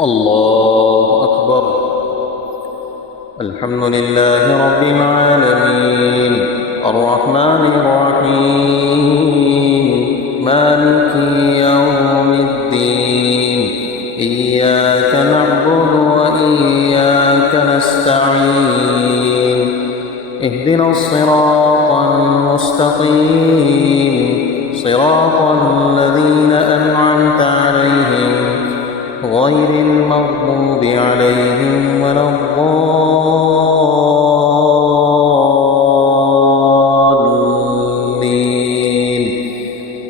الله أكبر. الحمد لله رب العالمين الرحمن الرحيم مالك يوم الدين إياك نعبد وإياك نستعين اهدنا الصراط المستقيم صراط الذين أنعمت عليهم غير المغضوب عليهم ولا الضالين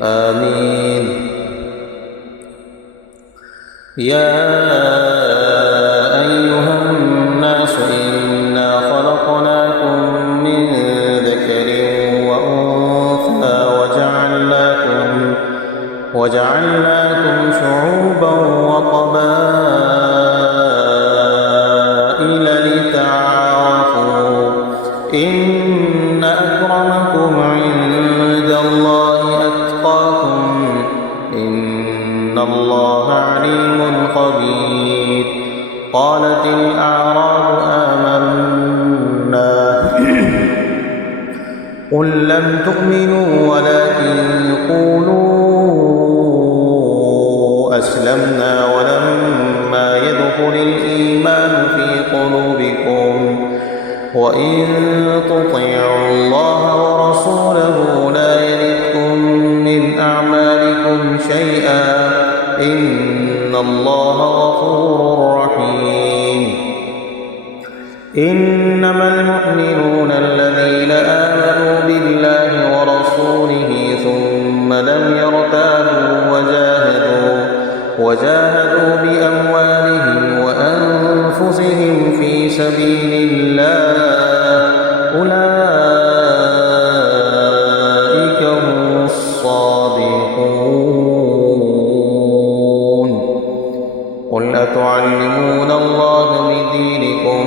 آمين. يا أيها الناس إنا خلقناكم من ذكر وأنثى وجعلناكم شعوبا وقبائل لتعارفوا إن أكرمكم عند الله أتقاكم إن الله عليم خبير. قالت الأعراب آمنا قل لم تؤمنوا ولكن قولوا أسلمنا ولما يدخل الإيمان في قلوبكم وإن تطيعوا الله ورسوله لا يلدكم من أعمالكم شيئا إن الله غفور رحيم. إنما المؤمنون الذين آمنوا بالله ورسوله ثم لم يرتابوا وجاهدوا بأموالهم وأنفسهم في سبيل الله أولئك هم الصادقون. قل أتعلمون الله بدينكم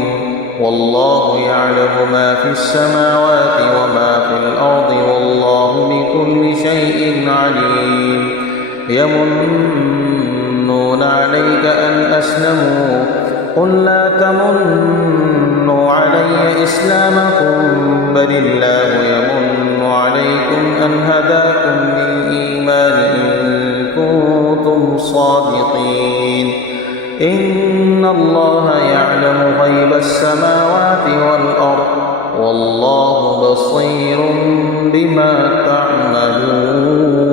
والله يعلم ما في السماوات وما في الأرض والله بكل شيء عليم. يمنون عليك أن أسلموا قل لا تمنوا علي إسلامكم بل الله يمن عليكم أن هداكم للإيمان إن كنتم صادقين. إن الله يعلم غيب السماوات والأرض والله بصير بما تعملون.